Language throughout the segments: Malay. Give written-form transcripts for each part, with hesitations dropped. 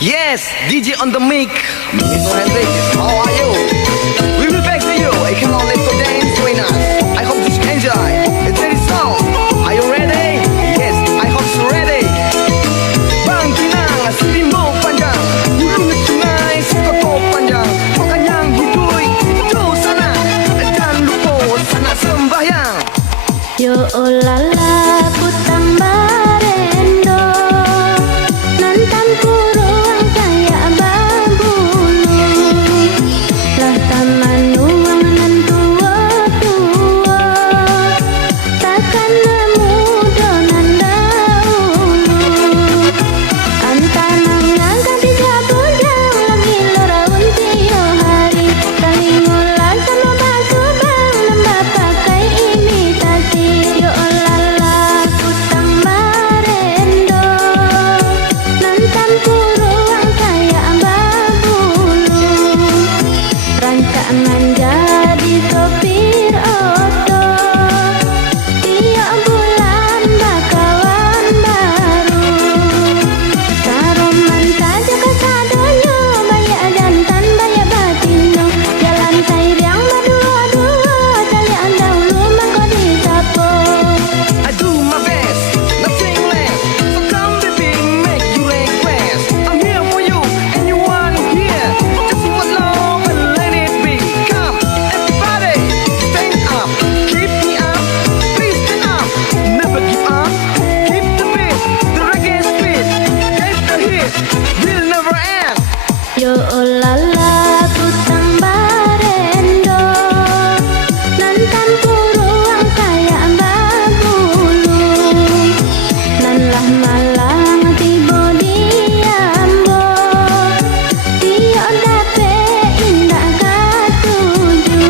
Yes, DJ on the mic. Mr. Hendrix, how are you? We will back to you. I come on, let's go dance, join us. I hope you enjoy. It's very sound. Are you ready? Yes, I hope you're ready. Bang Pinang, Silimau panjang, hulunya sungai, Sikoto panjang, makanya hidui itu sana, dan lupa sana sembahyang. Yo olala putang barendo, nantan kuruang saya babulu, lah taman nuang nan tua-tua, takkan muda nan dahulu, antanang ngangkat di jabudang lagi loraun tiyo hari, saling ulang sama batu bang nambah pakai imitasi. Yo olala putang barendo, nantan kuruang saya babulu, rancangan jadi sopir oto, tiap bulan bakawan baru, saroman saja kasadonyo, banyak jantan banyak batino, jalan sairiang berdua-dua, talian dahulu mangko disapo. I do my best, nothing less. So come baby, make you request. I'm here for you, and you want here. Just one love and let it be. Come, everybody, stand up, keep me up, please stand up. Never give up, keep the beat, the reggae speed. Get the hit, will never end. Yo olala putang barendo, nantan kuruang saya babulu, nan lah malang tibo diambo, tiyo dape indah katuju,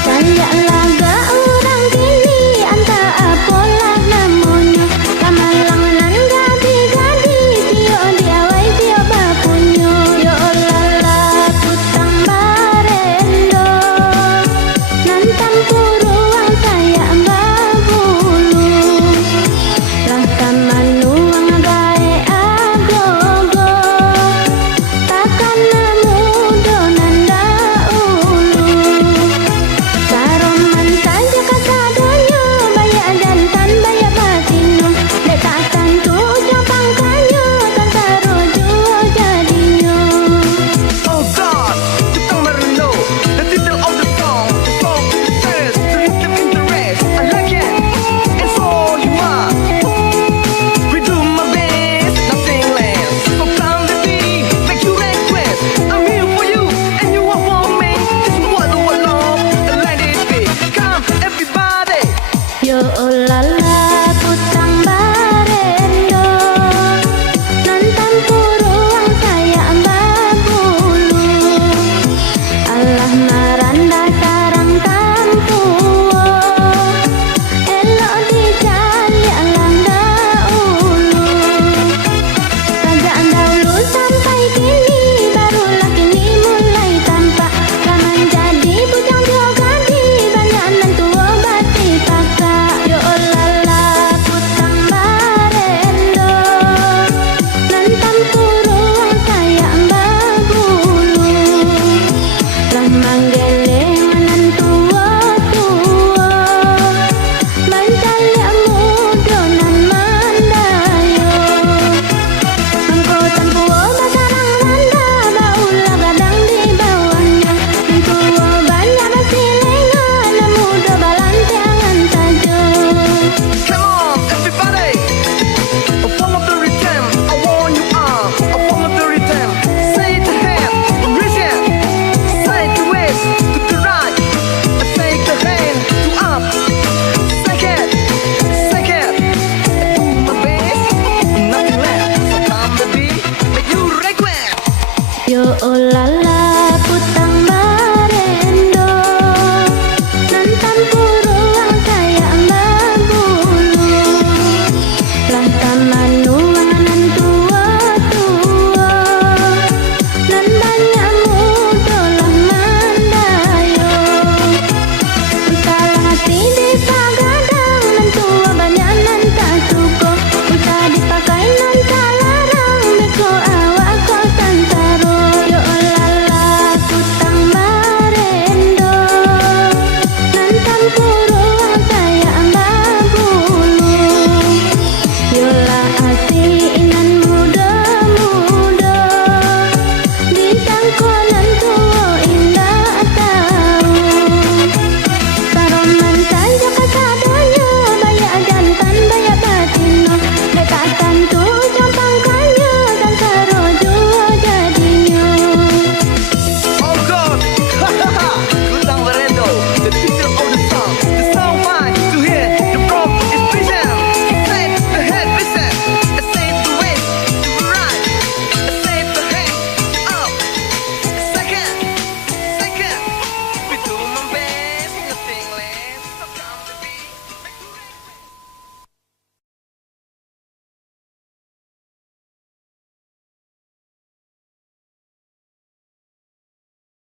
saya laga orang kini anta apolah namonyo, kamalang nan gadi-gadi, tiyo diawai tiyo bapunyo. Yo olala putang barendo, nantan kuruang saya babulu, lah taman nuang gae agogo, takkan mudo nan dahulu, saroman saja kasadonyo, banyak jantan banyak batino, dek tak tantu ujang pangkanyo, tan taruh juo jadinyo. Oh God, Putang Barendo, the title of the song says the rhythm interest. I like it, and so you are. We do my best, nothing less. So come baby, make you request. I'm here for you, and you are for me. This is what I love, and let it be. Come everybody. Yo